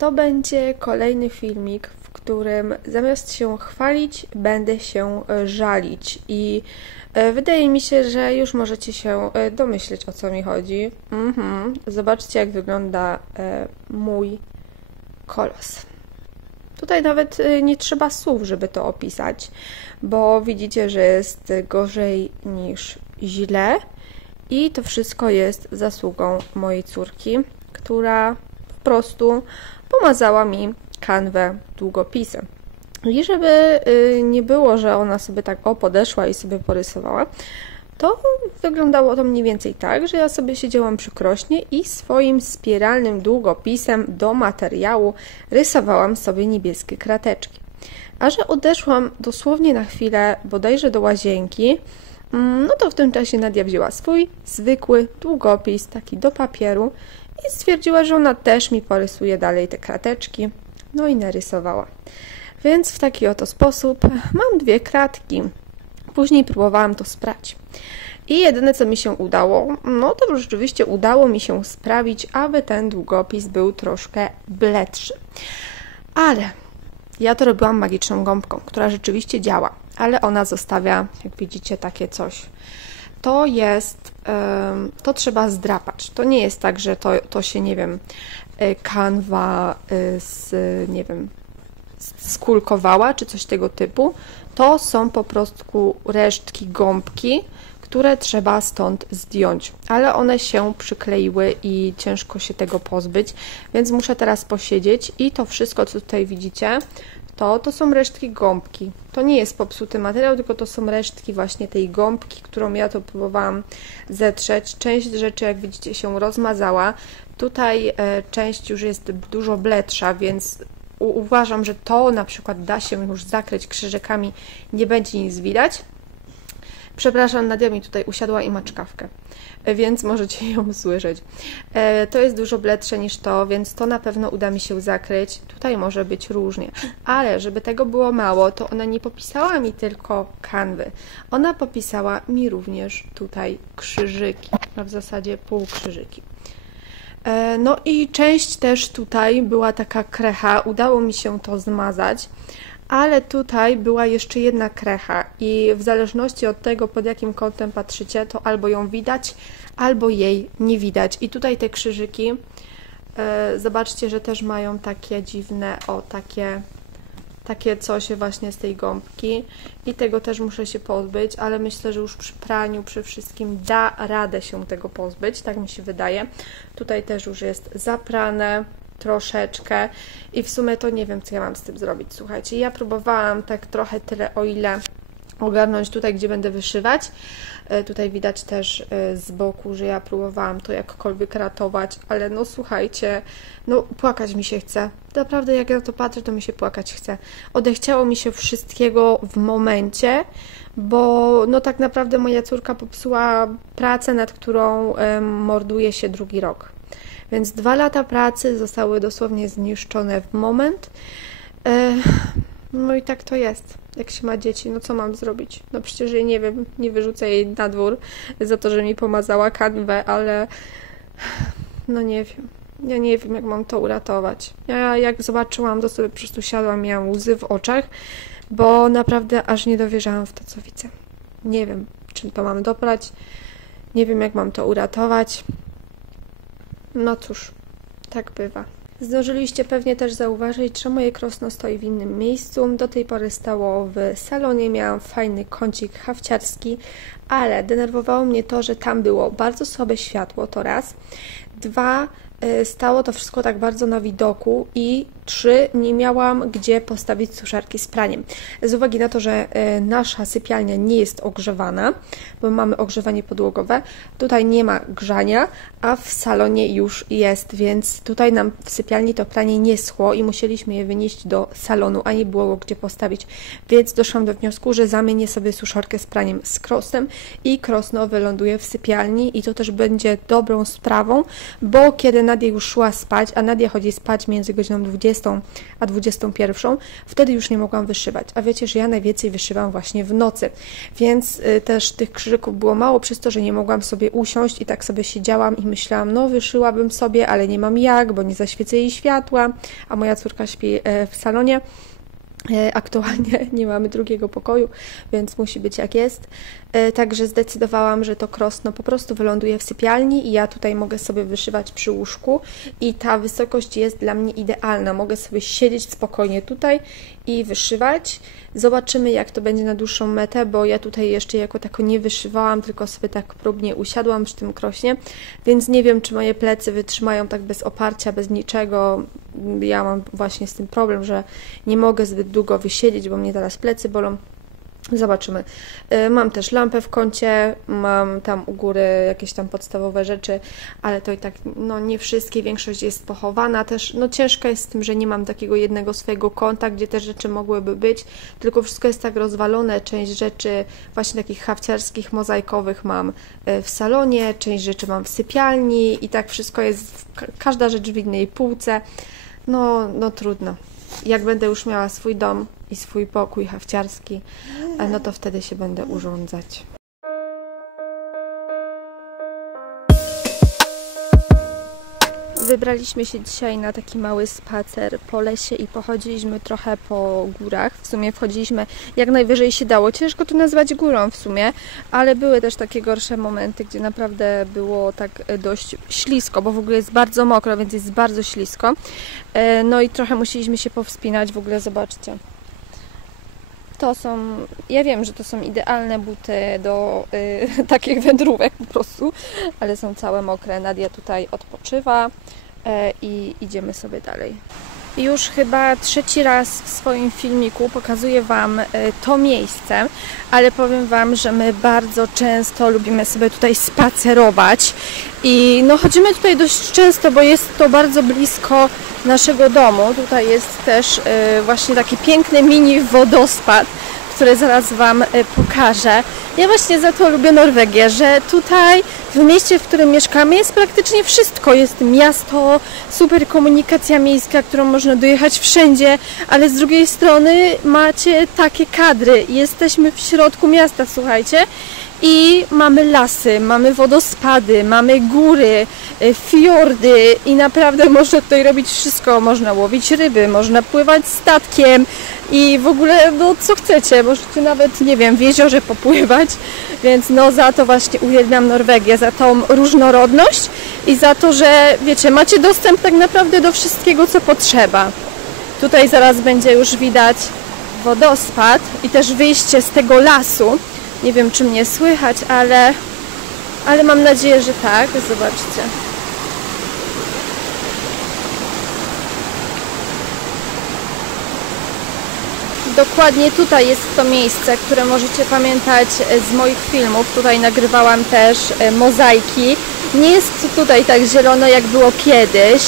To będzie kolejny filmik, w którym zamiast się chwalić, będę się żalić i wydaje mi się, że już możecie się domyśleć, o co mi chodzi. Zobaczcie, jak wygląda mój kolos. Tutaj nawet nie trzeba słów, żeby to opisać, bo widzicie, że jest gorzej niż źle i to wszystko jest zasługą mojej córki, która po prostu pomazała mi kanwę długopisem. I żeby nie było, że ona sobie tak podeszła i sobie porysowała, to wyglądało to mniej więcej tak, że ja sobie siedziałam przy krośnie i swoim spiralnym długopisem do materiału rysowałam sobie niebieskie krateczki. A że odeszłam dosłownie na chwilę bodajże do łazienki, no to w tym czasie Nadia wzięła swój zwykły długopis, taki do papieru i stwierdziła, że ona też mi porysuje dalej te krateczki, no i narysowała. Więc w taki oto sposób mam 2 kratki. Później próbowałam to sprać. I jedyne, co mi się udało, no to rzeczywiście udało mi się sprawić, aby ten długopis był troszkę bledszy. Ale ja to robiłam magiczną gąbką, która rzeczywiście działa, ale ona zostawia, jak widzicie, takie coś. To jest, to trzeba zdrapać. To nie jest tak, że to się, nie wiem, kanwa nie wiem, skulkowała, czy coś tego typu. To są po prostu resztki gąbki, które trzeba stąd zdjąć, ale one się przykleiły i ciężko się tego pozbyć, więc muszę teraz posiedzieć i to wszystko, co tutaj widzicie, to są resztki gąbki. To nie jest popsuty materiał, tylko to są resztki właśnie tej gąbki, którą ja to próbowałam zetrzeć. Część rzeczy, jak widzicie, się rozmazała. Tutaj część już jest dużo bledsza, więc uważam, że to na przykład da się już zakryć krzyżykami, nie będzie nic widać. Przepraszam, Nadia mi tutaj usiadła i ma czkawkę, więc możecie ją słyszeć. To jest dużo bledsze niż to, więc to na pewno uda mi się zakryć. Tutaj może być różnie, ale żeby tego było mało, to ona nie popisała mi tylko kanwy. Ona popisała mi również tutaj krzyżyki, a w zasadzie półkrzyżyki. No i część też tutaj była taka krecha, udało mi się to zmazać, ale tutaj była jeszcze jedna krecha i w zależności od tego, pod jakim kątem patrzycie, to albo ją widać, albo jej nie widać. I tutaj te krzyżyki, zobaczcie, że też mają takie dziwne, takie coś właśnie z tej gąbki i tego też muszę się pozbyć, ale myślę, że już przy praniu, przy wszystkim da radę się tego pozbyć, tak mi się wydaje. Tutaj też już jest zaprane troszeczkę i w sumie to nie wiem, co ja mam z tym zrobić. Słuchajcie, ja próbowałam tak trochę tyle, o ile ogarnąć tutaj, gdzie będę wyszywać. Tutaj widać też z boku, że ja próbowałam to jakkolwiek ratować, ale no słuchajcie, no płakać mi się chce. Naprawdę jak ja na to patrzę, to mi się płakać chce. Odechciało mi się wszystkiego w momencie, bo no tak naprawdę moja córka popsuła pracę, nad którą morduje się 2. rok. Więc 2 lata pracy zostały dosłownie zniszczone w moment. No i tak to jest, jak się ma dzieci, no co mam zrobić? No przecież jej nie wiem, nie wyrzucę jej na dwór za to, że mi pomazała kanwę, ale no nie wiem. Ja nie wiem, jak mam to uratować. Ja jak zobaczyłam, to sobie po prostu siadłam, miałam łzy w oczach, bo naprawdę aż nie dowierzałam w to, co widzę. Nie wiem, czym to mam doprać, nie wiem, jak mam to uratować. No cóż, tak bywa. Zdążyliście pewnie też zauważyć, że moje krosno stoi w innym miejscu. Do tej pory stało w salonie, miałam fajny kącik hafciarski, ale denerwowało mnie to, że tam było bardzo słabe światło, to raz. 2, stało to wszystko tak bardzo na widoku i 3, nie miałam gdzie postawić suszarki z praniem. Z uwagi na to, że nasza sypialnia nie jest ogrzewana, bo mamy ogrzewanie podłogowe, tutaj nie ma grzania, a w salonie już jest, więc tutaj nam w sypialni to pranie nie schło i musieliśmy je wynieść do salonu, a nie było gdzie postawić. Więc doszłam do wniosku, że zamienię sobie suszarkę z praniem z krosnem i krosno wyląduje w sypialni i to też będzie dobrą sprawą, bo kiedy Nadia już szła spać, a Nadia chodzi spać między godziną 20 a 21, wtedy już nie mogłam wyszywać. A wiecie, że ja najwięcej wyszywam właśnie w nocy, więc też tych krzyków było mało przez to, że nie mogłam sobie usiąść i tak sobie siedziałam i myślałam, no wyszyłabym sobie, ale nie mam jak, bo nie zaświecę jej światła, a moja córka śpi w salonie. Aktualnie nie mamy drugiego pokoju, więc musi być jak jest. Także zdecydowałam, że to krosno po prostu wyląduje w sypialni i ja tutaj mogę sobie wyszywać przy łóżku i ta wysokość jest dla mnie idealna. Mogę sobie siedzieć spokojnie tutaj i wyszywać. Zobaczymy, jak to będzie na dłuższą metę, bo ja tutaj jeszcze jako tako nie wyszywałam, tylko sobie tak próbnie usiadłam przy tym krośnie, więc nie wiem, czy moje plecy wytrzymają tak bez oparcia, bez niczego. Ja mam właśnie z tym problem, że nie mogę zbyt długo wysiedzieć, bo mnie teraz plecy bolą. Zobaczymy. Mam też lampę w kącie, mam tam u góry jakieś tam podstawowe rzeczy, ale to i tak no nie wszystkie, większość jest pochowana też. No ciężko jest z tym, że nie mam takiego jednego swojego kąta, gdzie te rzeczy mogłyby być, tylko wszystko jest tak rozwalone. Część rzeczy właśnie takich hafciarskich, mozaikowych mam w salonie, część rzeczy mam w sypialni i tak wszystko jest, każda rzecz w innej półce. No trudno. Jak będę już miała swój dom i swój pokój hafciarski, no to wtedy się będę urządzać. Wybraliśmy się dzisiaj na taki mały spacer po lesie i pochodziliśmy trochę po górach. W sumie wchodziliśmy jak najwyżej się dało. Ciężko to nazwać górą w sumie, ale były też takie gorsze momenty, gdzie naprawdę było tak dość ślisko, bo w ogóle jest bardzo mokro, więc jest bardzo ślisko. No i trochę musieliśmy się powspinać. W ogóle zobaczcie. To są, ja wiem, że to są idealne buty do takich wędrówek po prostu, ale są całe mokre. Nadia tutaj odpoczywa i idziemy sobie dalej. Już chyba trzeci raz w swoim filmiku pokazuję Wam to miejsce, ale powiem Wam, że my bardzo często lubimy sobie tutaj spacerować i no chodzimy tutaj dość często, bo jest to bardzo blisko naszego domu. Tutaj jest też właśnie taki piękny mini wodospad, który zaraz Wam pokażę. Ja właśnie za to lubię Norwegię, że tutaj w mieście, w którym mieszkamy, jest praktycznie wszystko. Jest miasto, super komunikacja miejska, którą można dojechać wszędzie, ale z drugiej strony macie takie kadry. Jesteśmy w środku miasta, słuchajcie, i mamy lasy, mamy wodospady, mamy góry, fiordy i naprawdę można tutaj robić wszystko. Można łowić ryby, można pływać statkiem i w ogóle no co chcecie. Możecie nawet, nie wiem, w jeziorze popływać, więc no za to właśnie uwielbiam Norwegię, za tą różnorodność i za to, że wiecie, macie dostęp tak naprawdę do wszystkiego, co potrzeba. Tutaj zaraz będzie już widać wodospad i też wyjście z tego lasu. Nie wiem, czy mnie słychać, ale mam nadzieję, że tak. Zobaczcie. Dokładnie tutaj jest to miejsce, które możecie pamiętać z moich filmów. Tutaj nagrywałam też mozaiki. Nie jest tutaj tak zielono, jak było kiedyś,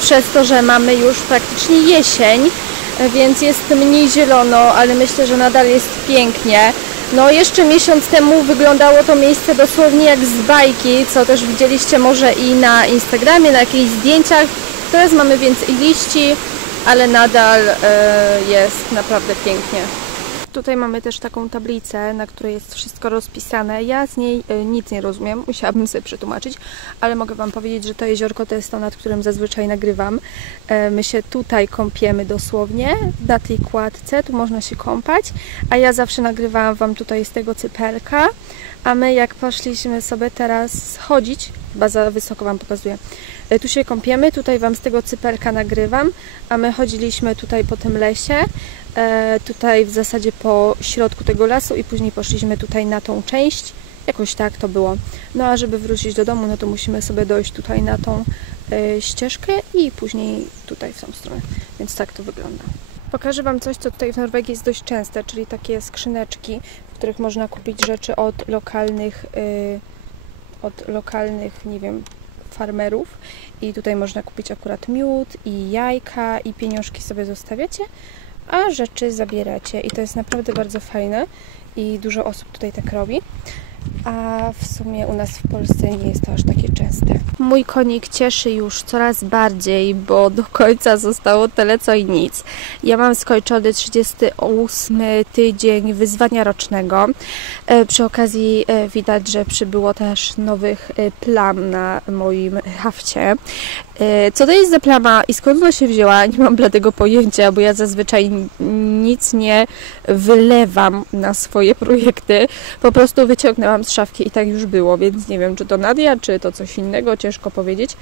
przez to, że mamy już praktycznie jesień, więc jest mniej zielono, ale myślę, że nadal jest pięknie. No jeszcze miesiąc temu wyglądało to miejsce dosłownie jak z bajki, co też widzieliście może i na Instagramie, na jakichś zdjęciach. Teraz mamy więcej liści, ale nadal jest naprawdę pięknie. Tutaj mamy też taką tablicę, na której jest wszystko rozpisane. Ja z niej nic nie rozumiem, musiałabym sobie przetłumaczyć, ale mogę Wam powiedzieć, że to jeziorko to jest to, nad którym zazwyczaj nagrywam. My się tutaj kąpiemy dosłownie, na tej kładce, tu można się kąpać, a ja zawsze nagrywałam Wam tutaj z tego cypelka, a my jak poszliśmy sobie teraz schodzić, chyba za wysoko Wam pokazuję, tu się kąpiemy, tutaj Wam z tego cypelka nagrywam, a my chodziliśmy tutaj po tym lesie, tutaj w zasadzie po środku tego lasu i później poszliśmy tutaj na tą część, jakoś tak to było. No a żeby wrócić do domu, no to musimy sobie dojść tutaj na tą ścieżkę i później tutaj w tą stronę, więc tak to wygląda. Pokażę Wam coś, co tutaj w Norwegii jest dość częste, czyli takie skrzyneczki, w których można kupić rzeczy od lokalnych, nie wiem, farmerów i tutaj można kupić akurat miód i jajka i pieniążki sobie zostawiacie, a rzeczy zabieracie i to jest naprawdę bardzo fajne i dużo osób tutaj tak robi. a w sumie u nas w Polsce nie jest to aż takie częste. Mój konik cieszy już coraz bardziej, bo do końca zostało tyle co i nic. Ja mam skończony 38 tydzień wyzwania rocznego. Przy okazji widać, że przybyło też nowych plam na moim hafcie. Co to jest za plama i skąd ona się wzięła? Nie mam bladego pojęcia, bo ja zazwyczaj nic nie wylewam na swoje projekty. Po prostu wyciągnęłam z szafki i tak już było, więc nie wiem, czy to Nadia, czy to coś innego, ciężko powiedzieć.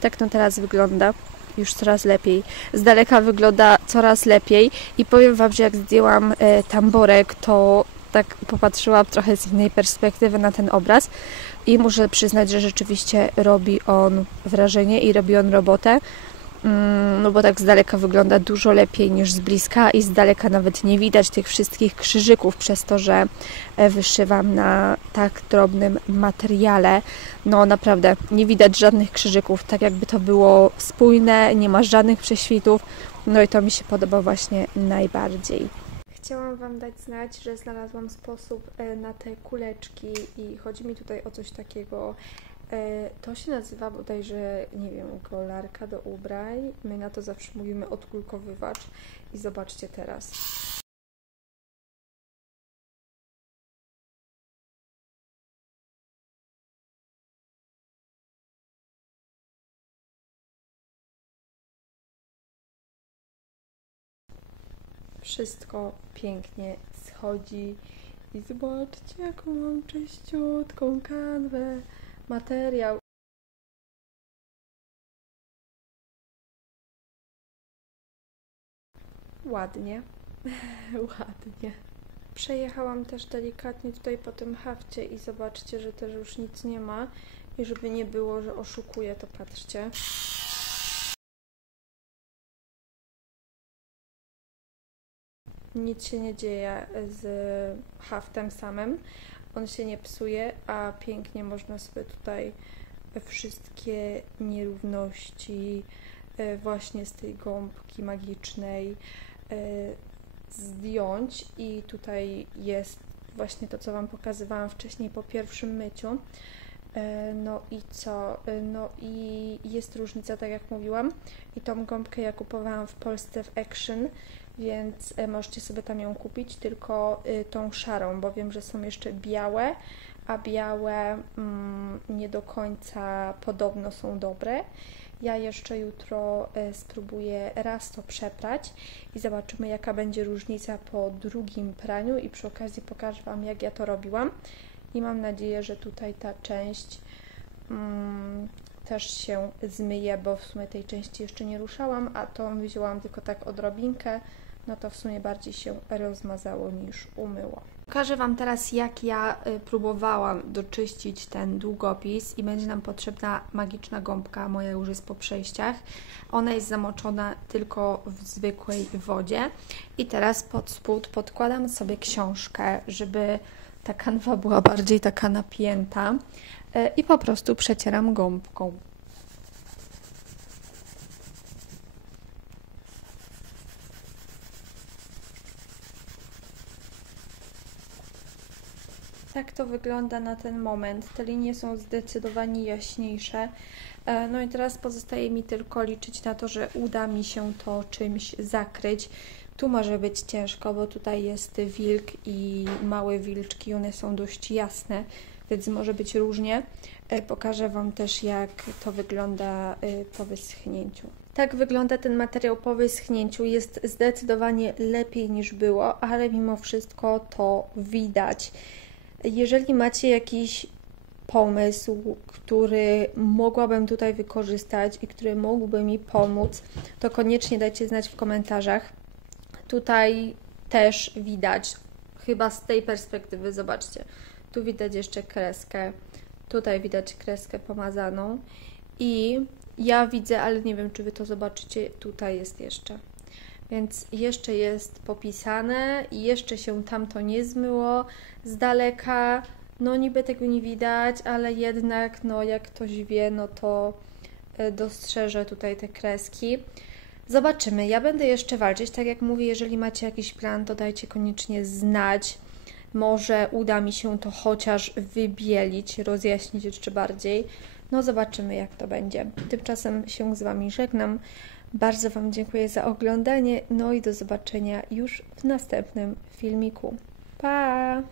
Tak to teraz wygląda. Już coraz lepiej. Z daleka wygląda coraz lepiej i powiem Wam, że jak zdjęłam tamborek, to tak popatrzyłam trochę z innej perspektywy na ten obraz i muszę przyznać, że rzeczywiście robi on wrażenie i robi on robotę, no bo tak z daleka wygląda dużo lepiej niż z bliska i z daleka nawet nie widać tych wszystkich krzyżyków przez to, że wyszywam na tak drobnym materiale. No naprawdę nie widać żadnych krzyżyków, tak jakby to było spójne, nie ma żadnych prześwitów, no i to mi się podoba właśnie najbardziej. Chciałam Wam dać znać, że znalazłam sposób na te kuleczki i chodzi mi tutaj o coś takiego. To się nazywa bodajże, nie wiem, golarka do ubrań. My na to zawsze mówimy odkulkowywacz i zobaczcie teraz. Wszystko pięknie schodzi i zobaczcie, jaką mam czyściutką kanwę, materiał. Ładnie, ładnie. Przejechałam też delikatnie tutaj po tym hafcie i zobaczcie, że też już nic nie ma i żeby nie było, że oszukuję, to patrzcie. Nic się nie dzieje z haftem samym, on się nie psuje, a pięknie można sobie tutaj wszystkie nierówności właśnie z tej gąbki magicznej zdjąć i tutaj jest właśnie to, co Wam pokazywałam wcześniej po pierwszym myciu. No i co? No i jest różnica, tak jak mówiłam, i tą gąbkę ja kupowałam w Polsce w Action, więc możecie sobie tam ją kupić, tylko tą szarą, bo wiem, że są jeszcze białe, a białe nie do końca podobno są dobre. Ja jeszcze jutro spróbuję raz to przeprać i zobaczymy, jaka będzie różnica po drugim praniu i przy okazji pokażę Wam, jak ja to robiłam. I mam nadzieję, że tutaj ta część też się zmyje, bo w sumie tej części jeszcze nie ruszałam, a tą wzięłam tylko tak odrobinkę, no to w sumie bardziej się rozmazało niż umyło. Pokażę Wam teraz, jak ja próbowałam doczyścić ten długopis i będzie nam potrzebna magiczna gąbka, moja już jest po przejściach. Ona jest zamoczona tylko w zwykłej wodzie i teraz pod spód podkładam sobie książkę, żeby ta kanwa była bardziej taka napięta i po prostu przecieram gąbką. Tak to wygląda na ten moment. Te linie są zdecydowanie jaśniejsze. No i teraz pozostaje mi tylko liczyć na to, że uda mi się to czymś zakryć. Tu może być ciężko, bo tutaj jest wilk i małe wilczki, one są dość jasne, więc może być różnie. Pokażę Wam też, jak to wygląda po wyschnięciu. Tak wygląda ten materiał po wyschnięciu. Jest zdecydowanie lepiej niż było, ale mimo wszystko to widać. Jeżeli macie jakiś pomysł, który mogłabym tutaj wykorzystać i który mógłby mi pomóc, to koniecznie dajcie znać w komentarzach. Tutaj też widać, chyba z tej perspektywy, zobaczcie, tu widać jeszcze kreskę, tutaj widać kreskę pomazaną i ja widzę, ale nie wiem, czy Wy to zobaczycie, tutaj jest jeszcze. Więc jeszcze jest popisane i jeszcze się tamto nie zmyło z daleka. No niby tego nie widać, ale jednak no jak ktoś wie, no to dostrzeże tutaj te kreski. Zobaczymy. Ja będę jeszcze walczyć. Tak jak mówię, jeżeli macie jakiś plan, to dajcie koniecznie znać. Może uda mi się to chociaż wybielić, rozjaśnić jeszcze bardziej. No zobaczymy, jak to będzie. Tymczasem się z Wami żegnam. Bardzo Wam dziękuję za oglądanie, no i do zobaczenia już w następnym filmiku. Pa!